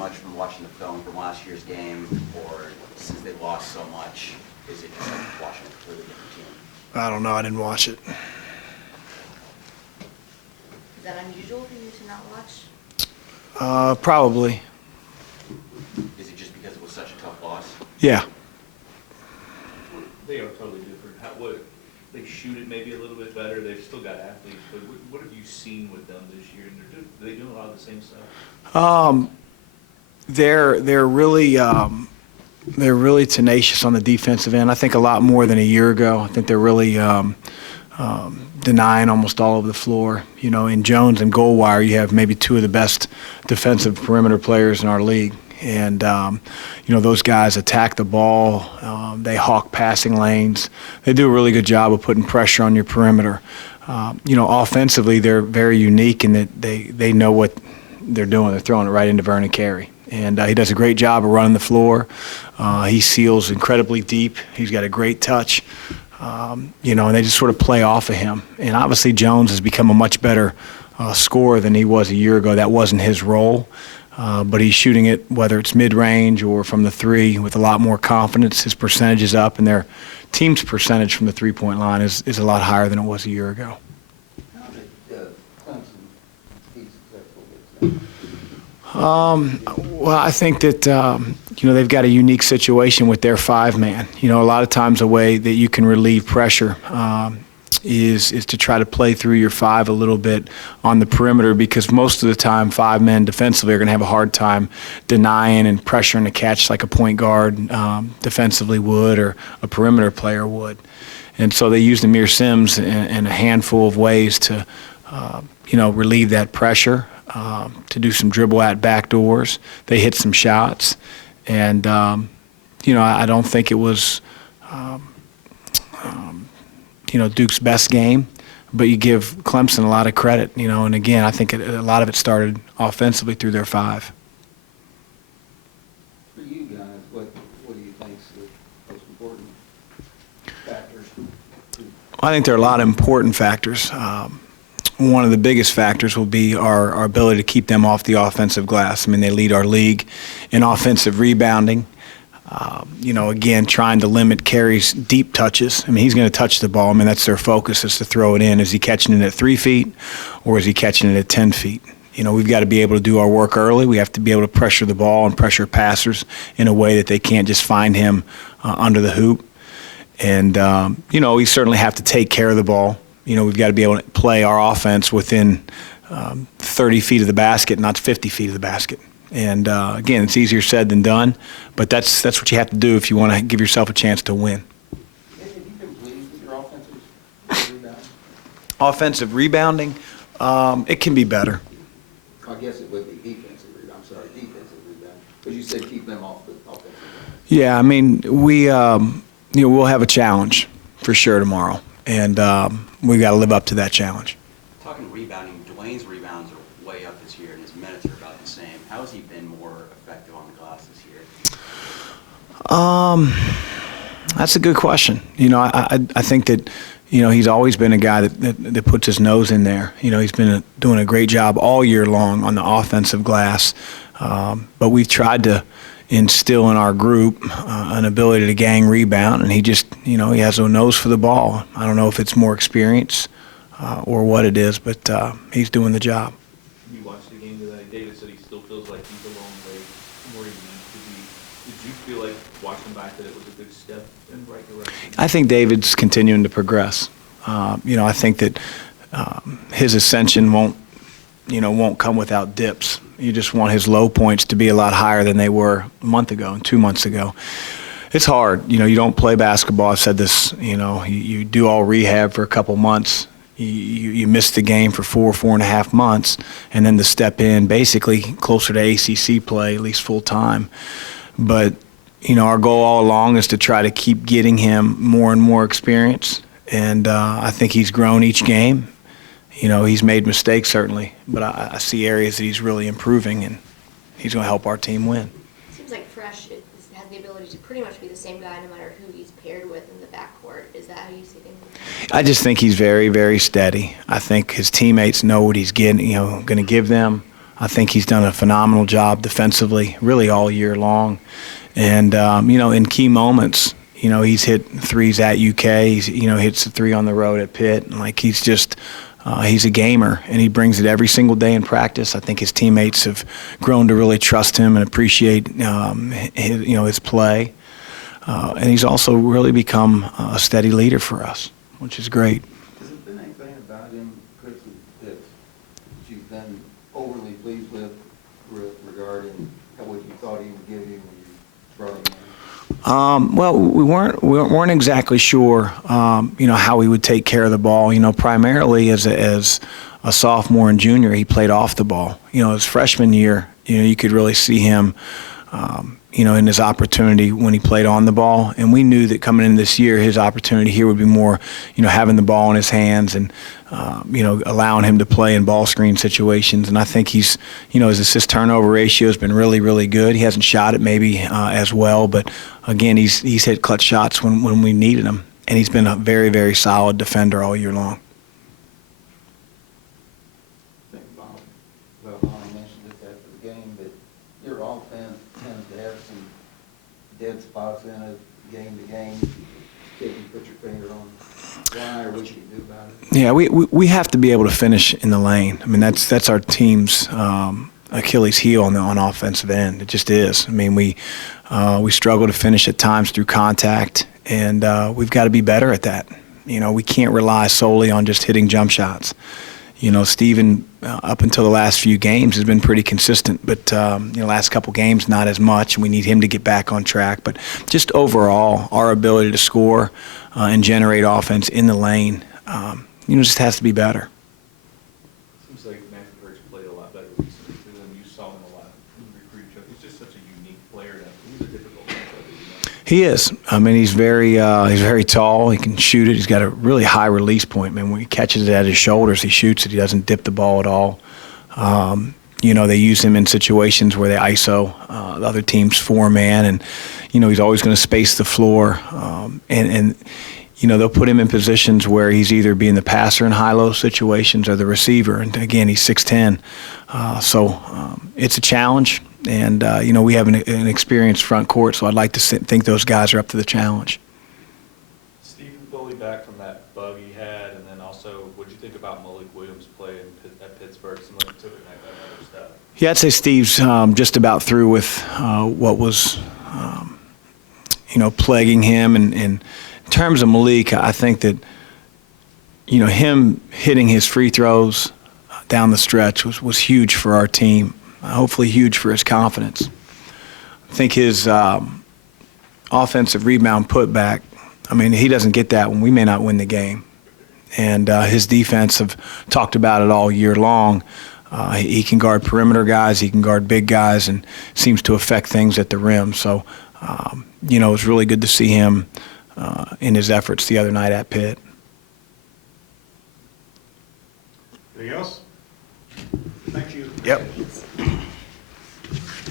much from watching the film from last year's game, or since they lost so much, is it just like watching a completely different team? I don't know. I didn't watch it. Is that unusual for you to not watch? Probably. Is it just because it was such a tough loss? Yeah. They are totally different. They shoot it maybe a little bit better. They've still got athletes, but what have you seen with them this year? And are they doing a lot of the same stuff? They're really tenacious on the defensive end. I think a lot more than a year ago. I think they're really denying almost all over the floor. You know, in Jones and Goldwire, you have maybe two of the best defensive perimeter players in our league. And, you know, those guys attack the ball. They hawk passing lanes. They do a really good job of putting pressure on your perimeter. You know, offensively, they're very unique in that they know what they're doing. They're throwing it right into Vernon Carey. And he does a great job of running the floor. He seals incredibly deep. He's got a great touch. You know, and they just sort of play off of him. And obviously Jones has become a much better scorer than he was a year ago. That wasn't his role. But he's shooting it, whether it's mid-range or from the three, with a lot more confidence. His percentage is up, and their team's percentage from the three-point line is a lot higher than it was a year ago. How did Clemson be successful against them? Well, I think that, you know, they've got a unique situation with their five-man. You know, a lot of times a way that you can relieve pressure is to try to play through your five a little bit on the perimeter, because most of the time five men defensively are going to have a hard time denying and pressuring a catch like a point guard defensively would, or a perimeter player would. And so they use Amir Sims in a handful of ways to, you know, relieve that pressure, to do some dribble at backdoors. They hit some shots. And, you know, I don't think it was you know, Duke's best game, but you give Clemson a lot of credit, you know, and again, I think a lot of it started offensively through their five. For you guys, what do you think is the most important factors? I think there are a lot of important factors. One of the biggest factors will be our ability to keep them off the offensive glass. I mean, they lead our league in offensive rebounding. You know, again, trying to limit Carey's deep touches. I mean, he's going to touch the ball. I mean, that's their focus, is to throw it in. Is he catching it at 3 feet, or is he catching it at 10 feet? You know, we've got to be able to do our work early. We have to be able to pressure the ball and pressure passers in a way that they can't just find him under the hoop. And, you know, we certainly have to take care of the ball. You know, we've got to be able to play our offense within 30 feet of the basket, not 50 feet of the basket. And, again, it's easier said than done, but that's what you have to do if you want to give yourself a chance to win. Have you been pleased with your offensive rebounding? Offensive rebounding, it can be better. I guess it would be defensive rebounding. But you said keep them off the offensive. Yeah, I mean, we, you know, we'll have a challenge for sure tomorrow, and we've got to live up to that challenge. Talking rebounding, Dwayne's rebounds are way up this year, and his minutes are about the same. How has he been more effective on the glass this year? That's a good question. You know, I think that, you know, he's always been a guy that puts his nose in there. You know, he's been doing a great job all year long on the offensive glass. But we've tried to instill in our group an ability to gang rebound, and he just, you know, he has a nose for the ball. I don't know if it's more experience or what it is, but he's doing the job. You watched the game today. David said he still feels like he's a long way from where he needs to be. Did you feel like, watching back, that it was a good step in the right direction? I think David's continuing to progress. You know, I think that his ascension won't come without dips. You just want his low points to be a lot higher than they were a month ago and 2 months ago. It's hard. You know, you don't play basketball. I've said this, you know, you do all rehab for a couple months. You miss the game for 4.5 months, and then to step in basically closer to ACC play, at least full time. But, you know, our goal all along is to try to keep getting him more and more experience, and I think he's grown each game. You know, he's made mistakes, certainly, but I see areas that he's really improving, and he's going to help our team win. It seems like Fresh has the ability to pretty much be the same guy no matter who he's paired with in the backcourt. Is that how you see things? I just think he's very, very steady. I think his teammates know what he's getting, you know, going to give them. I think he's done a phenomenal job defensively, really all year long. And, in key moments, he's hit threes at UK. He's, hits a three on the road at Pitt. Like, he's just, he's a gamer, and he brings it every single day in practice. I think his teammates have grown to really trust him and appreciate, his play. And he's also really become a steady leader for us, which is great. Has there been anything about him, Chris, that you've been overly pleased with regarding what you thought he would give you when you brought him in? Well, we weren't exactly sure, how he would take care of the ball. Primarily as a sophomore and junior, he played off the ball. His freshman year, you could really see him, in his opportunity when he played on the ball. And we knew that coming in this year, his opportunity here would be more, having the ball in his hands and, allowing him to play in ball screen situations. And I think he's, his assist turnover ratio has been really, really good. He hasn't shot it maybe as well, but again, he's hit clutch shots when we needed him. And he's been a very, very solid defender all year long. I think Bob mentioned this after the game, but your offense tends to have some dead spots in it, game to game. Can you put your finger on why or what you can do about it? Yeah, we have to be able to finish in the lane. I mean, that's our team's Achilles heel on offensive end. It just is. I mean, we struggle to finish at times through contact, and we've got to be better at that. We can't rely solely on just hitting jump shots. Steven, up until the last few games, has been pretty consistent, but last couple games not as much. We need him to get back on track. But just overall, our ability to score and generate offense in the lane, just has to be better. Seems like Mack played a lot better recently too, and you saw him a lot in recruiting show. He's just such a unique player now. He's a difficult matchup. He is. I mean, he's very tall. He can shoot it. He's got a really high release point. Man, when he catches it at his shoulders, he shoots it. He doesn't dip the ball at all. They use him in situations where they ISO the other team's four-man, and he's always going to space the floor. They'll put him in positions where he's either being the passer in high-low situations or the receiver. And again, he's 6'10", so it's a challenge. And, we have an experienced front court, so I'd like to think those guys are up to the challenge. Stephen fully back from that bug he had, and then also, what do you think about Malik Williams' play at Pittsburgh? Similar to it, another step. Yeah, I'd say Steve's just about through with what was, plaguing him. And in terms of Malik, I think that, him hitting his free throws down the stretch was huge for our team. Hopefully huge for his confidence. I think his offensive rebound putback, I mean, he doesn't get that when we may not win the game. And his defense have talked about it all year long. He can guard perimeter guys, he can guard big guys, and seems to affect things at the rim. So, it was really good to see him in his efforts the other night at Pitt. Anything else? Thank you. Yep.